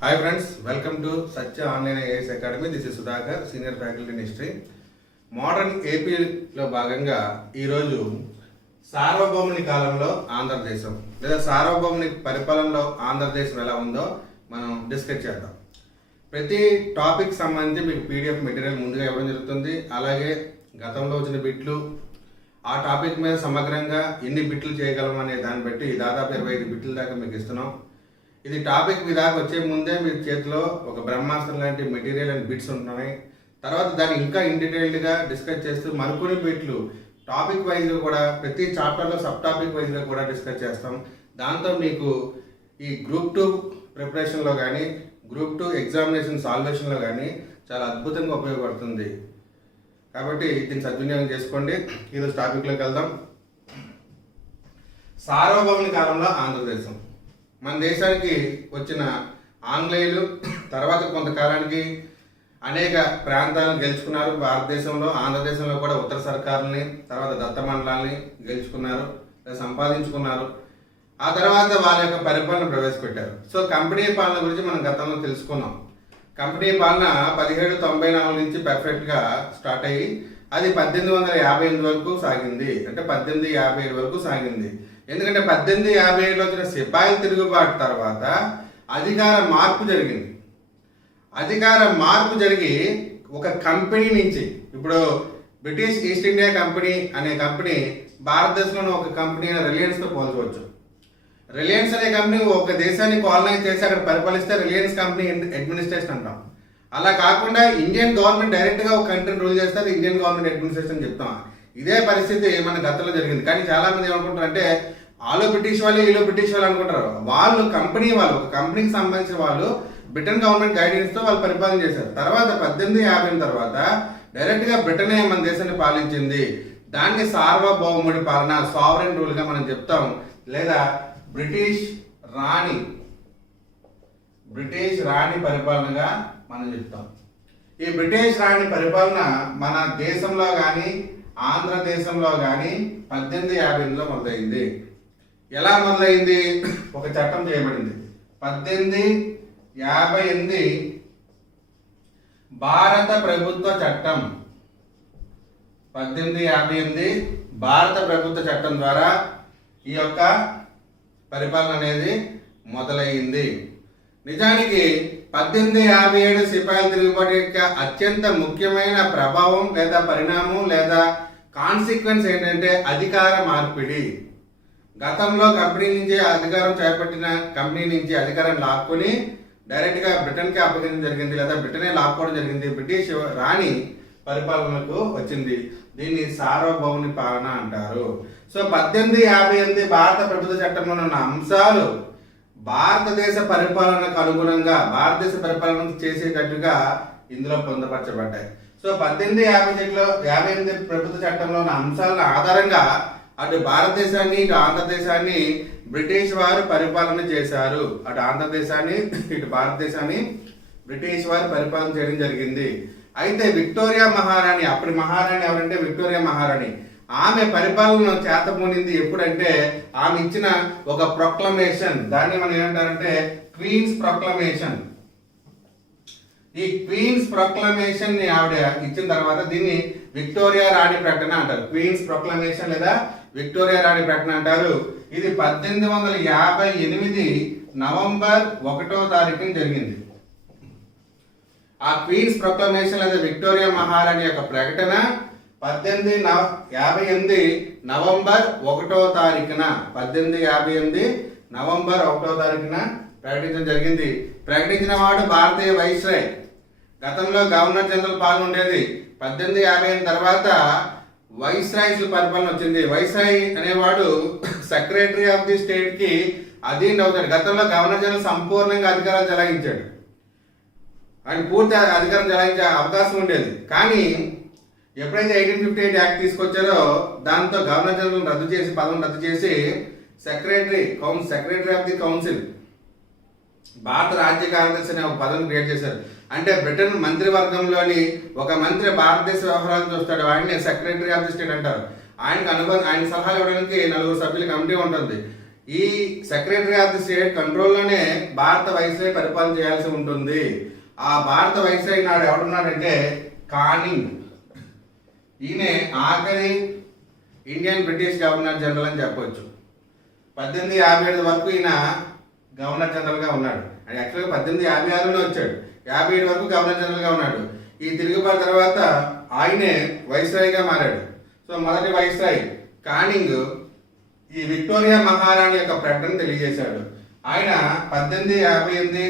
Hi friends, welcome to Satya online IAS academy. This is Sudhakar, senior faculty in history. Modern ఏపీలో భాగంగా ఈరోజు సార్వభౌముని కాలంలో ఆంధ్రదేశం లేదా సార్వభౌముని పరిపాలనలో ఆంధ్రదేశం ఎలా ఉందో మనం డిస్కస్ చేద్దాం. ప్రతి టాపిక్ సంబంధించి మీకు పీడిఎఫ్ మెటీరియల్ ముందుగా ఇవ్వడం జరుగుతుంది. అలాగే గతంలో వచ్చిన బిట్లు, ఆ టాపిక్ మీద సమగ్రంగా ఎన్ని బిట్లు చేయగలం అనే దాన్ని బట్టి దాదాపు 25 బిట్ల దాకా మీకు ఇస్తున్నాం. ఇది టాపిక్ మీ దాకా వచ్చే ముందే మీ చేతిలో ఒక బ్రహ్మాస్త్రం లాంటి మెటీరియల్ అండ్ బిట్స్ ఉంటున్నాయి. తర్వాత దాన్ని ఇంకా ఇన్ డీటెయిల్డ్గా డిస్కస్ చేస్తూ మరికొన్ని బిట్లు టాపిక్ వైజ్గా కూడా ప్రతి చాప్టర్లో సబ్ టాపిక్ వైజ్గా కూడా డిస్కస్ చేస్తాం. దాంతో మీకు ఈ గ్రూప్ 2 ప్రిపరేషన్లో కానీ గ్రూప్ 2 ఎగ్జామినేషన్ సాల్వేషన్లో కానీ చాలా అద్భుతంగా ఉపయోగపడుతుంది. కాబట్టి దీన్ని సద్వినియోగం చేసుకోండి. ఈరోజు టాపిక్లోకి వెళ్దాం. సార్వభౌముని కాలంలో ఆంధ్రదేశం. మన దేశానికి వచ్చిన ఆంగ్లేయులు తర్వాత కొంతకాలానికి అనేక ప్రాంతాలను గెలుచుకున్నారు. భారతదేశంలో, ఆంధ్రదేశంలో కూడా ఉత్తర సర్కారుని, తర్వాత దత్త మండలాన్ని గెలుచుకున్నారు, సంపాదించుకున్నారు. ఆ తర్వాత వాళ్ళ యొక్క పరిపాలన ప్రవేశపెట్టారు. సో కంపెనీ పాలన గురించి మనం గతంలో తెలుసుకున్నాం. కంపెనీ పాలన 1794 నుంచి పర్ఫెక్ట్గా స్టార్ట్ అయ్యి అది 1858 వరకు సాగింది. అంటే 1857 వరకు సాగింది. ఎందుకంటే 1857లో వచ్చిన సిపాయిల తిరుగుబాటు తర్వాత అధికార మార్పు జరిగింది. అధికార మార్పు జరిగి ఒక కంపెనీ నుంచి, ఇప్పుడు బ్రిటిష్ ఈస్ట్ ఇండియా కంపెనీ అనే కంపెనీ భారతదేశంలో ఒక కంపెనీ అయిన రిలయన్స్తో పోల్చవచ్చు. రిలయన్స్ అనే కంపెనీ ఒక దేశాన్ని కాలనైజ్ చేసి అక్కడ పరిపాలిస్తే రిలయన్స్ కంపెనీ అడ్మినిస్ట్రేషన్ అంటాం. అలా కాకుండా ఇండియన్ గవర్నమెంట్ డైరెక్ట్గా ఒక కంట్రీని రూల్ చేస్తే అది ఇండియన్ గవర్నమెంట్ అడ్మినిస్ట్రేషన్ చెప్తాం. ఇదే పరిస్థితి మన గతంలో జరిగింది. కానీ చాలా మంది ఏమనుకుంటారు అంటే వాళ్ళు బ్రిటిష్ వాళ్ళు, వీళ్ళు బ్రిటిష్ వాళ్ళు అనుకుంటారు. వాళ్ళు కంపెనీ, వాళ్ళు ఒక కంపెనీకి సంబంధించిన వాళ్ళు బ్రిటన్ గవర్నమెంట్ గైడెన్స్తో వాళ్ళు పరిపాలన చేశారు. తర్వాత 1850 తర్వాత డైరెక్ట్గా బ్రిటనే మన దేశాన్ని పాలించింది. దాన్ని సార్వభౌముడి పాలన, సావరెన్ రూల్గా మనం చెప్తాం. లేదా బ్రిటిష్ రాణి పరిపాలనగా మనం చెప్తాం. ఈ బ్రిటిష్ రాణి పరిపాలన మన దేశంలో కానీ ఆంధ్రదేశంలో కానీ 1850లో మొదలైంది. ఎలా మొదలైంది? ఒక చట్టం చేయబడింది. 1858 భారత ప్రభుత్వ చట్టం. 1858 భారత ప్రభుత్వ చట్టం ద్వారా ఈ యొక్క పరిపాలన అనేది మొదలైంది. నిజానికి 1857 సిపాయిల తిరుగుబాటు యొక్క అత్యంత ముఖ్యమైన ప్రభావం లేదా పరిణామం లేదా కాన్సిక్వెన్స్ ఏంటంటే అధికార మార్పిడి. గతంలో కంపెనీ నుంచి అధికారం చేపట్టిన కంపెనీ నుంచి అధికారం లాక్కొని డైరెక్ట్గా బ్రిటన్కి అప్పగించడం జరిగింది, లేదా బ్రిటనే లాక్కోవడం జరిగింది. బ్రిటిష్ రాణి పరిపాలనకు వచ్చింది. దీన్ని సార్వభౌముని పాలన అంటారు. సో 1858 భారత ప్రభుత్వ చట్టంలో ఉన్న అంశాలు భారతదేశ పరిపాలనకు అనుగుణంగా భారతదేశ పరిపాలన చేసేటట్టుగా ఇందులో పొందపరచబడ్డాయి. సో 1858 ప్రభుత్వ చట్టంలో ఉన్న అంశాల ఆధారంగా అటు భారతదేశాన్ని ఇటు ఆంధ్రదేశాన్ని బ్రిటిష్ వారు పరిపాలన చేశారు. అటు ఆంధ్రదేశాన్ని ఇటు భారతదేశాన్ని బ్రిటిష్ వారు పరిపాలన చేయడం జరిగింది. అయితే విక్టోరియా మహారాణి, అప్పటి మహారాణి ఎవరంటే విక్టోరియా మహారాణి, ఆమె పరిపాలన చేతపూనింది ఎప్పుడంటే ఆమె ఇచ్చిన ఒక ప్రొక్లమేషన్, దాన్ని మనం ఏమంటారంటే క్వీన్స్ ప్రొక్లమేషన్. ఈ క్వీన్స్ ప్రొక్లమేషన్ ని ఆవిడ ఇచ్చిన తర్వాత దీన్ని విక్టోరియా రాణి ప్రకటన అంటారు. క్వీన్స్ ప్రొక్లమేషన్ లేదా విక్టోరియా రాణి ప్రకటన అంటారు. ఇది 1858 నవంబర్ 1వ తారీఖున జరిగింది. ఆ క్వీన్స్ ప్రొక్లమేషన్ లేదా విక్టోరియా మహారాణి యొక్క ప్రకటన 1858 నవంబర్ 1వ తారీఖున 1858 నవంబర్ 1వ తారీఖున ప్రకటించడం జరిగింది. ప్రకటించిన వాడు భారతీయ వైస్రాయ్. గతంలో గవర్నర్ జనరల్ పాలన ఉండేది. 1858 తర్వాత వైస్రాయ్స్ పరిపాలన వచ్చింది. వైస్రాయ్ అనేవాడు సెక్రటరీ ఆఫ్ ది స్టేట్ కి అధీన్ అవుతాడు. గతంలో గవర్నర్ జనరల్ సంపూర్ణంగా అధికారాలు చెలాయించాడు. ఆయన పూర్తి అధికారం చెలాయించే అవకాశం ఉండేది. కానీ ఎప్పుడైతే 1858 యాక్ట్ తీసుకొచ్చారో దాంతో గవర్నర్ జనరల్ పదవిని రద్దు చేసి సెక్రటరీ ఆఫ్ ది కౌన్సిల్, భారత రాజ్య కార్యదర్శి అనే ఒక పదవిని క్రియేట్ చేశారు. అంటే బ్రిటన్ మంత్రివర్గంలోని ఒక మంత్రి భారతదేశ వ్యవహారాలు చూస్తాడు, ఆయన్ని సెక్రటరీ ఆఫ్ ది స్టేట్ అంటారు. ఆయన సలహాలు ఇవ్వడానికి 4 సభ్యుల కమిటీ ఉంటుంది. ఈ సెక్రటరీ ఆఫ్ ది స్టేట్ కంట్రోల్లోనే భారత వైస్రాయ్ పరిపాలన చేయాల్సి ఉంటుంది. ఆ భారత వైస్రాయ్ నాడు ఎవడున్నాడంటే కానింగ్. ఈయనే ఆఖరి ఇండియన్ బ్రిటిష్ గవర్నర్ జనరల్ అని చెప్పవచ్చు. 1857 వరకు ఈయన గవర్నర్ జనరల్గా ఉన్నాడు. యాక్చువల్గా 1856లోనే వచ్చాడు. 57 వరకు గవర్నర్ జనరల్గా ఉన్నాడు. ఈ తిరుగుబాటు తర్వాత ఆయనే వైస్రాయ్గా మారాడు. సో మొదటి వైస్రాయ్ కానింగ్ ఈ విక్టోరియా మహారాణి యొక్క ప్రకటన తెలియజేశాడు. ఆయన 1858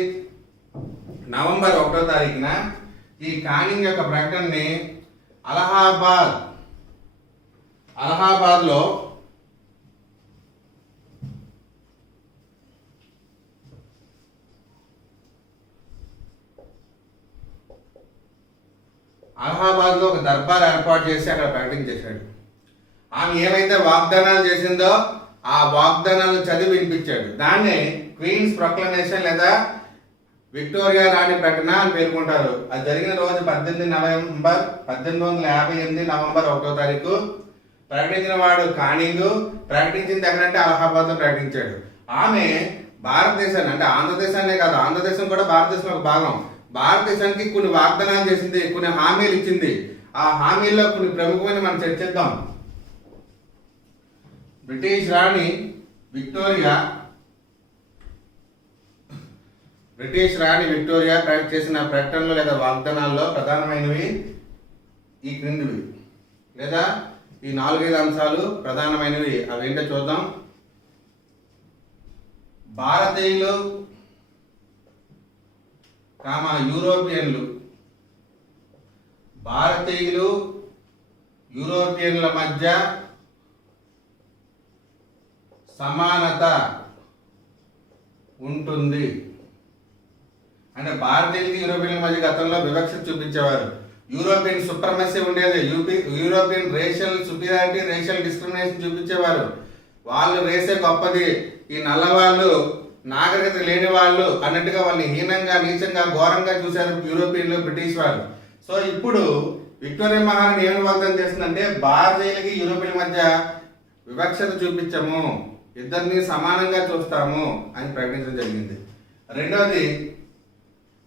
నవంబర్ 1వ తారీఖున ఈ కానింగ్ యొక్క ప్రకటనని అలహాబాద్లో ఒక దర్బార్ ఏర్పాటు చేసి అక్కడ ప్రకటన చేశాడు. ఆమె ఏవైతే వాగ్దానాలు చేసిందో ఆ వాగ్దానాలను చదివి వినిపించాడు. దాన్ని క్వీన్స్ ప్రొక్లమేషన్ లేదా విక్టోరియా రాణి ప్రకటన అని పేర్కొంటారు. అది జరిగిన రోజు 18 నవంబర్ 1858 నవంబర్ 1వ తారీఖు. ప్రకటించిన వాడు కానింగ్. ప్రకటించింది ఎక్కడంటే అలహాబాద్లో ప్రకటించాడు. ఆమె భారతదేశాన్ని అంటే ఆంధ్రదేశాన్నే కాదు, ఆంధ్రదేశం కూడా భారతదేశం ఒక భాగం. భారతదేశానికి కొన్ని వాగ్దానాలు చేసింది, కొన్ని హామీలు ఇచ్చింది. ఆ హామీల్లో కొన్ని ప్రముఖమైన మనం చర్చిద్దాం. బ్రిటిష్ రాణి విక్టోరియా చేసిన ప్రకటనలు లేదా వాగ్దానాల్లో ప్రధానమైనవి ఈ క్రిందివి, లేదా ఈ 4-5 అంశాలు ప్రధానమైనవి. అవేంటో చూద్దాం. భారతీయులు యూరోపియన్ల మధ్య సమానత ఉంటుంది. అంటే భారతీయులకి యూరోపియన్ల మధ్య గతంలో వివక్షత చూపించేవారు. యూరోపియన్ సుప్రమసీ ఉండేది. European racial superiority, racial discrimination చూపించేవారు. వాళ్ళు రేసే గొప్పది, ఈ నల్లవాళ్ళు నాగరికత లేని వాళ్ళు అన్నట్టుగా వాళ్ళని హీనంగా, నీచంగా, ఘోరంగా చూశారు యూరోపియన్లు, బ్రిటిష్ వారు. సో ఇప్పుడు విక్టోరియా మహారాణి ఏమి వాగ్దానం చేస్తుందంటే భారతీయులకి యూరోపియన్ల మధ్య వివక్షత చూపించము, ఇద్దరిని సమానంగా చూస్తాము అని ప్రకటించడం జరిగింది. రెండవది,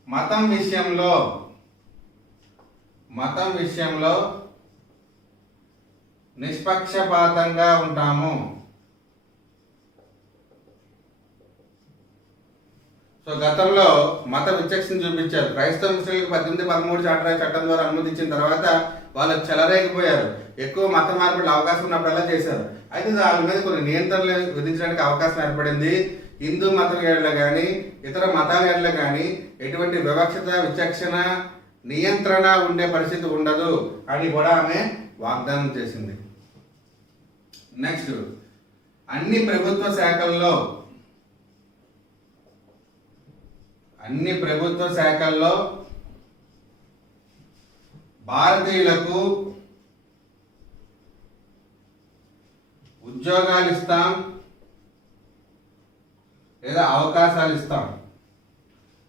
మతం విషయంలో నిష్పక్షపాతంగా ఉంటాము. సో గతంలో మత విచక్షణ చూపించారు. క్రైస్తవ ముస్లింలకు 1813 చట్టం ద్వారా అనుమతించిన తర్వాత వాళ్ళు చెలరేగిపోయారు. ఎక్కువ మత మార్పుల అవకాశం ఉన్నప్పుడల్లా చేశారు. అయితే వాళ్ళ మీద కొన్ని నియంత్రణలు విధించడానికి అవకాశం ఏర్పడింది. హిందూ మతం ఏళ్ళ కానీ ఇతర మతాల ఏళ్ళ కానీ ఎటువంటి వివక్షత, విచక్షణ, నియంత్రణ ఉండే పరిస్థితి ఉండదు అని కూడా ఆమె వాగ్దానం చేసింది. నెక్స్ట్, అన్ని ప్రభుత్వ శాఖల్లో భారతీయులకు ఉద్యోగాలు ఇస్తాం లేదా అవకాశాలు ఇస్తాం.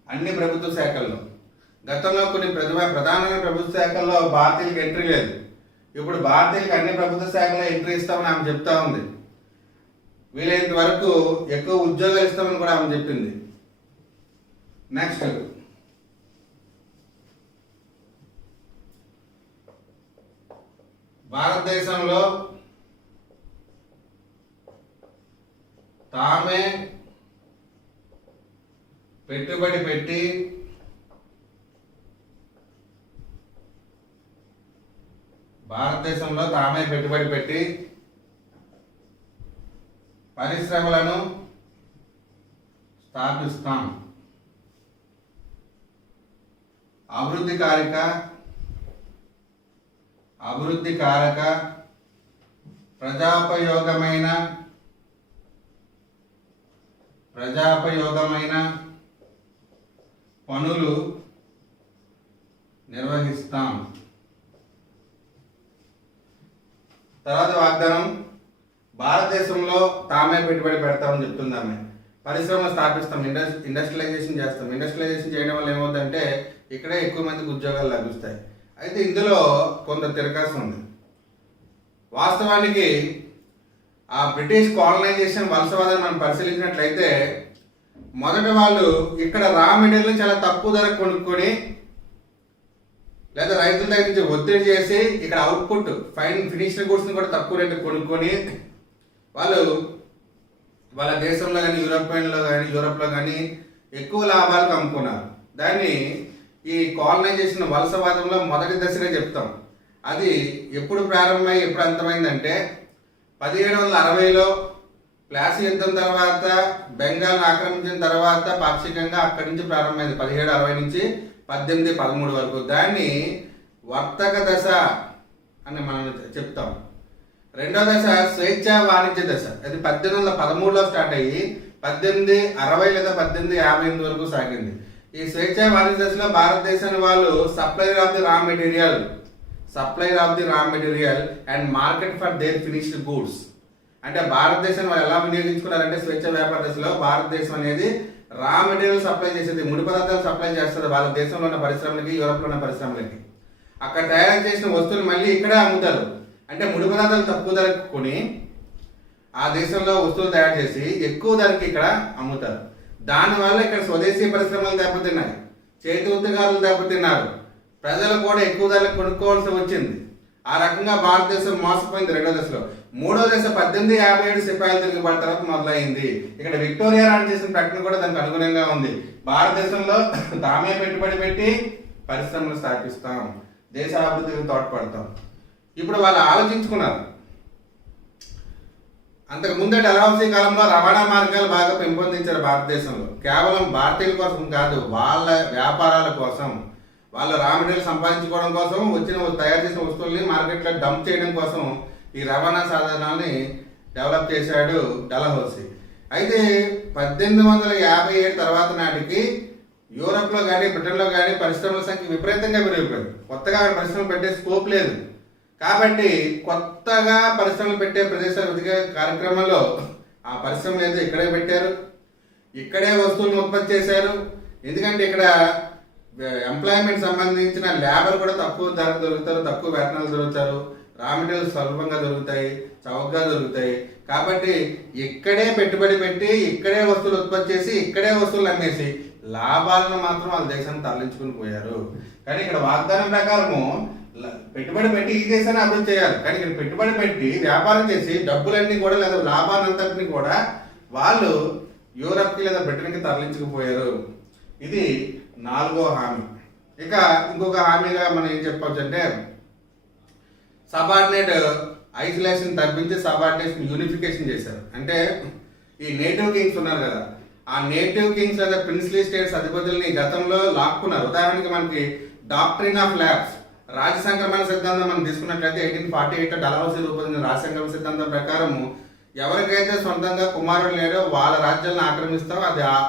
అన్ని ప్రభుత్వ శాఖల్లో. గతంలో కొన్ని ప్రధానమైన ప్రభుత్వ శాఖల్లో భారతీయులకు ఎంట్రీ లేదు. ఇప్పుడు భారతీయులకు అన్ని ప్రభుత్వ శాఖల్లో ఎంట్రీ ఇస్తామని ఆమె చెప్తా ఉంది. వీలైనంత వరకు ఎక్కువ ఉద్యోగాలు ఇస్తామని కూడా ఆమె చెప్పింది. నెక్స్ట్, భారతదేశంలో తామే పెట్టుబడి పెట్టి పరిశ్రమలను స్థాపిస్తాం. అభివృద్ధికారక ప్రజాపయోగమైన పనులు నిర్వహిస్తాం. తర్వాత వాగ్దానం, భారతదేశంలో తామే పెట్టుబడి పెడతామని చెప్తుంది ఆమె. పరిశ్రమలు స్థాపిస్తాం, ఇండస్ట్రియలైజేషన్ చేస్తాం. ఇండస్ట్రియలైజేషన్ చేయడం వల్ల ఏమవుతుందంటే ఇక్కడే ఎక్కువ మందికి ఉద్యోగాలు లభిస్తాయి. అయితే ఇందులో కొంత తిరకాసు ఉంది. వాస్తవానికి ఆ బ్రిటిష్ కాలనైజేషన్ వలసవాదాన్ని మనం పరిశీలించినట్లయితే మొదట వాళ్ళు ఇక్కడ రా మెటీరియల్ చాలా తక్కువ ధరకు కొనుక్కొని లేదా రైతుల దగ్గర నుంచి ఒత్తిడి చేసి ఇక్కడ అవుట్పుట్ ఫినిష్డ్ గూడ్స్ని కూడా తక్కువ రేటు కొనుక్కొని వాళ్ళు వాళ్ళ దేశంలో కానీ యూరోప్లో కానీ ఎక్కువ లాభాలకు అమ్ముకున్నారు. దాన్ని ఈ కాలనైజేషన్ వలసవాదంలో మొదటి దశగా చెప్తాం. అది ఎప్పుడు ప్రారంభమై ఎప్పుడు అంతమైందంటే 1760లో ప్లాసీ యుద్ధం తర్వాత బెంగాల్ని ఆక్రమించిన తర్వాత పాక్షికంగా అక్కడి నుంచి ప్రారంభమైంది 1760 నుంచి 1813 వరకు. దాన్ని వర్తక దశ అని మనం చెప్తాం. రెండో దశ స్వేచ్ఛ వాణిజ్య దశ. అది 1813లో స్టార్ట్ అయ్యి 1860 లేదా 1858 వరకు సాగింది. ఈ స్వేచ్ఛ వాణిజ్య దశలో భారతదేశాన్ని వాళ్ళు supplier of the raw material and market for their finished goods. అంటే భారతదేశాన్ని వాళ్ళు ఎలా వినియోగించుకున్నారంటే స్వేచ్ఛ వ్యాపార దశలో భారతదేశం అనేది రా మెటీరియల్ సప్లై చేసేది, ముడి పదార్థాలు సప్లై చేస్తుంది వాళ్ళ దేశంలో ఉన్న పరిశ్రమలకి, యూరోప్లో ఉన్న పరిశ్రమలకి. అక్కడ తయారు చేసిన వస్తువులు మళ్ళీ ఇక్కడే అమ్ముతారు. అంటే ముడి పదార్థాలు తక్కువ ధరకు కొని ఆ దేశంలో వస్తువులు తయారు చేసి ఎక్కువ ధరకి ఇక్కడ అమ్ముతారు. దానివల్ల ఇక్కడ స్వదేశీ పరిశ్రమలు దెబ్బతిన్నాయి, చేతి ఉద్యోగాలు దెబ్బతిన్నారు, ప్రజలు కూడా ఎక్కువ ధరలకు కొనుక్కోవాల్సి వచ్చింది. ఆ రకంగా భారతదేశం మోసపోయింది రెండో దశలో. మూడో దశ 1857 సిపాయిల తిరుగుబాటు తర్వాత మొదలైంది. ఇక్కడ విక్టోరియా రాణి చేసిన ప్రకటన కూడా దానికి అనుగుణంగా ఉంది. భారతదేశంలో తామే పెట్టుబడి పెట్టి పరిశ్రమలు స్థాపిస్తాం, దేశ అభివృద్ధికి తోడ్పడతాం. ఇప్పుడు వాళ్ళు ఆలోచించుకున్నారు. అంతకు ముందే డల్హౌసీ కాలంలో రవాణా మార్గాలు బాగా పెంపొందించారు భారతదేశంలో. కేవలం భారతీయుల కోసం కాదు, వాళ్ళ వ్యాపారాల కోసం, వాళ్ళ రా మెటీరియల్ సంపాదించుకోవడం కోసం, తయారు చేసిన వస్తువుల్ని మార్కెట్లో డంప్ చేయడం కోసం ఈ రవాణా సాధనాల్ని డెవలప్ చేశాడు డల్హౌసీ. అయితే 1857 తర్వాత నాటికి యూరోప్లో కానీ బ్రిటన్లో కానీ పరిశ్రమల సంఖ్య విపరీతంగా పెరిగిపోయింది. కొత్తగా అక్కడ పరిశ్రమలు పెట్టే స్కోప్ లేదు. కాబట్టి కొత్తగా పరిశ్రమలు పెట్టే ప్రదేశాలు వెతికే కార్యక్రమంలో ఆ పరిశ్రమలు ఏదో ఇక్కడే పెట్టారు, ఇక్కడే వస్తువులను ఉత్పత్తి చేశారు. ఎందుకంటే ఇక్కడ ఎంప్లాయ్మెంట్ సంబంధించిన లేబర్ కూడా తక్కువ ధరకు దొరుకుతారు, తక్కువ వేతనాలు దొరుకుతారు, రా మెటీరియల్స్ స్వల్పంగా దొరుకుతాయి, చౌకగా దొరుకుతాయి. కాబట్టి ఇక్కడే పెట్టుబడి పెట్టి ఇక్కడే వస్తువులు ఉత్పత్తి చేసి ఇక్కడే వస్తువులు అమ్మేసి లాభాలను మాత్రం వాళ్ళ దేశాన్ని తరలించుకుని పోయారు. కానీ ఇక్కడ వాగ్దానం ప్రకారము పెట్టుబడి పెట్టి ఈ దేశాన్ని అభివృద్ధి చేయాలి. కానీ ఇక్కడ పెట్టుబడి పెట్టి వ్యాపారం చేసి డబ్బులన్నీ కూడా లేదా లాభాలంతటిని కూడా వాళ్ళు యూరప్కి లేదా బ్రిటన్కి తరలించుకుపోయారు. ఇది 4వ హామీ. ఇక ఇంకొక హామీగా మనం ఏం చెప్పవచ్చు అంటే సబార్డినేట్ ఐసోలేషన్ తగ్గించి సబార్డినేషన్ యూనిఫికేషన్ చేశారు. అంటే ఈ నేటివ్ కింగ్స్ ఉన్నారు కదా, ఆ నేటివ్ కింగ్స్ లేదా ప్రిన్స్లీ స్టేట్స్ అధిపతుల్ని గతంలో లాక్కున్నారు. ఉదాహరణకి మనకి డాక్ట్రిన్ ఆఫ్ ల్యాబ్స్, రాజ సంక్రమణ సిద్ధాంతం మనం తీసుకున్నట్లయితే 1848 డల్హౌసీ రూపొందించిన రాజ సంక్రమణ సిద్ధాంతం ప్రకారము ఎవరికైతే సొంతంగా కుమారుడు లేడో వాళ్ళ రాజ్యాలను ఆక్రమిస్తాం,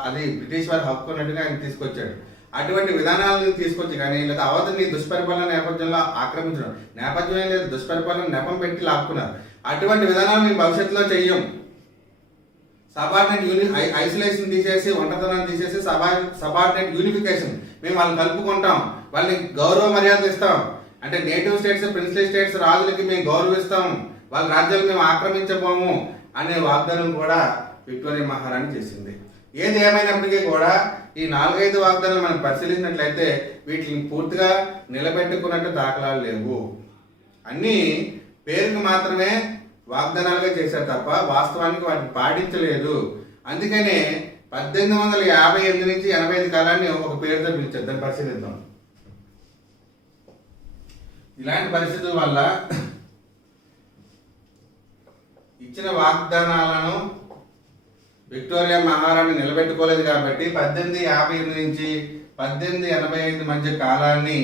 అది బ్రిటిష్ వారి హక్కు అన్నట్టుగా ఆయన తీసుకొచ్చాడు. అటువంటి విధానాలను తీసుకొచ్చి కానీ లేదా అవతని దుష్పరిపాలన నేపథ్యంలో ఆక్రమించడం, నేపథ్యం ఏం లేదు, దుష్పరిపాలన నెపం పెట్టి లాక్కున్నారు. అటువంటి విధానాలు మేము భవిష్యత్తులో చెయ్యం. సబార్డినేట్ ఐసోలేషన్ తీసేసి, ఒంటరితనాన్ని తీసేసి సబార్డినేట్ యూనిఫికేషన్, మేము వాళ్ళని కలుపుకుంటాం, వాళ్ళని గౌరవ మర్యాదలు ఇస్తాం. అంటే నేటివ్ స్టేట్స్, ప్రిన్స్లీ స్టేట్స్ రాజులకి మేము గౌరవిస్తాం, వాళ్ళ రాజ్యాలు మేము ఆక్రమించబోము అనే వాగ్దానం కూడా విక్టోరియా మహారాణి చేసింది. ఏది ఏమైనప్పటికీ కూడా ఈ 4-5 వాగ్దానాలు మనం పరిశీలించినట్లయితే వీటిని పూర్తిగా నిలబెట్టుకున్నట్టు దాఖలాలు లేవు. అన్నీ పేరుకు మాత్రమే వాగ్దానాలుగా చేశారు తప్ప వాస్తవానికి వాటిని పాటించలేదు. అందుకనే 1858 నుంచి 85 కాలాన్ని ఒక పేరుతో పిలిచారు. దాన్ని పరిశీలిద్దాం. ఇలాంటి పరిస్థితుల వల్ల ఇచ్చిన వాగ్దానాలను విక్టోరియా మహారాణి నిలబెట్టుకోలేదు. కాబట్టి 1858 నుంచి 1885 మధ్య కాలాన్ని